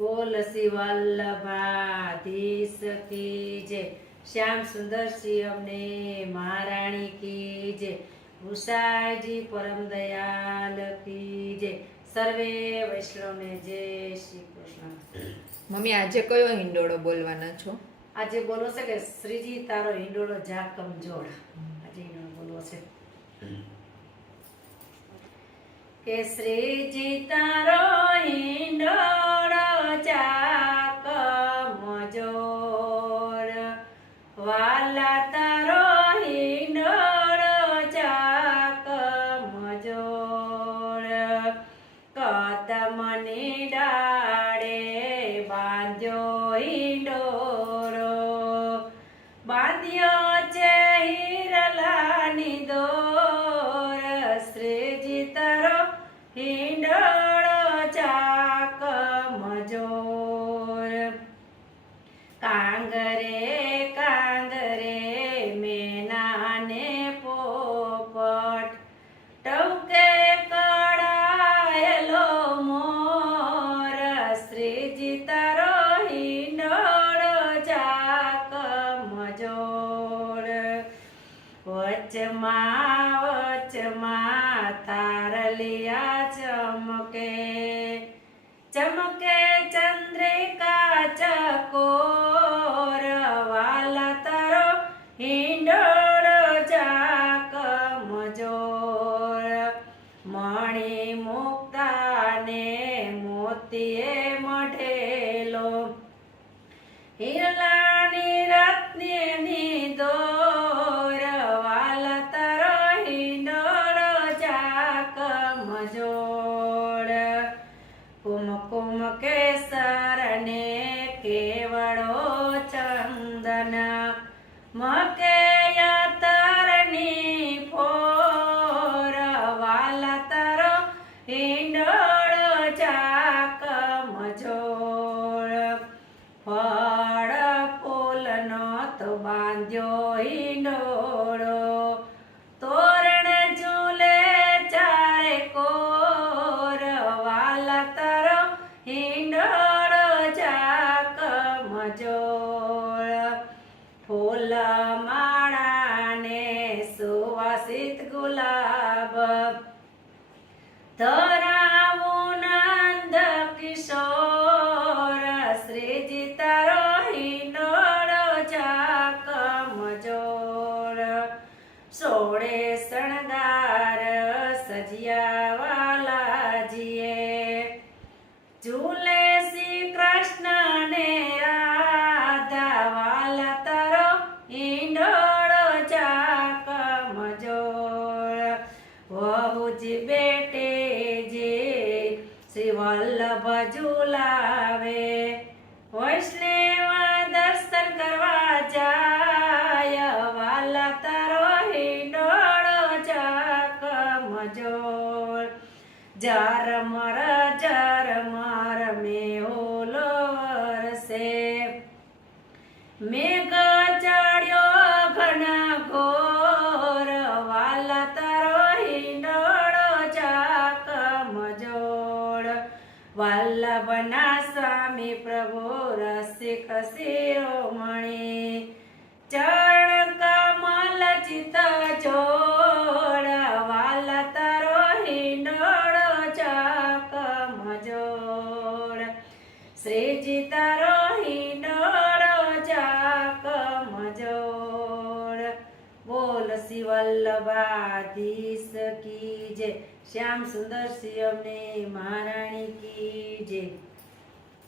બોલ શ્રી વલ્લભાધીશ કી જય, શ્યામ સુંદર શ્રી અમને મહારાણી કી જય, ગુસાઈજી પરમ દયાલ કી જય, સર્વે વૈષ્ણવને જય શ્રી કૃષ્ણ. મમ્મી આજે કયો હિંડોળો બોલવાના છો? આજે બોલો છે કે શ્રીજી તારો હિંડોળો જા કમજોડ. આજે હિંડોળો બોલવો છે કે શ્રીજી તારો હિંડોળો જા કમજોડ, વાલા તારો હિંડોળો જા કમજોડ, કદમની ડાળે બાંધ્યો હિંડોળો, બાંધ્યો છે હિરલાની દોર, શ્રીજી તારો હિંડોળો જા કમજોર. કાંગરે કાંગરે મેનાને પોપટ, ટવકે કળાયેલો મોર, શ્રીજી તારો હિંડોળો જા કમજોર. વચમાં વચમાં તારલિયા ચમકે, ચમકે ચંદ્રિકા ચકોર, વાલા તારો હિંડોળો જા કમજોર. મણિ મુક્તાને મોતીએ મઢેલો, હિરલાની રત્નની દોર, વાલા તારો હિંડોળો જા કમજોર. કુમકુમ કેસર ને કેવડો ચંદન, મકે યતરની ફોર, વાલા તારો હિંડોળો જા કમજોર. ફળ ફૂલનો તો બાંધ્યો હિંડોળો, તોરણ ઝૂલે ચારે કોર, વાલા તારો હિંડોળો જા કમજોર. ફૂલ માળાને સુવાસિત ગુલાબ, ધરાવું નંદ કિશોર, શ્રીજી તારો હિંડોળો જા કમજોર. સોળે શણગાર સજ્યા વાલાજીએ, ઝૂલે શ્રી કૃષ્ણ ને રાધા, વાલા તારો હિંડોળો જા કમજોર. વહુજી બેટે જે શ્રી વલ્લભ ઝુલાવે, વૈષ્ણવ દર્શન કરવા જાય, વાલા તારો હિંડોળો જા કમજોર. ઝરમર મેહોલો વરસે, મેઘ ચડ્યો ઘન ઘોર, વાલા તારો હિંડોળો જા કમજોર. વલ્લભના સ્વામી પ્રભુ રસિક શિરોમણી, ચરણ કમલ ચિત જોડ, વાલા તારો હિંડોળો જા કમજોર. શ્રીજી તારો હિંડોળો જા કમજોર. બોલ શ્રી વલ્લભાધીશ કી જય, શ્યામ સુંદર શ્રી અમને મહારાણી કી જય.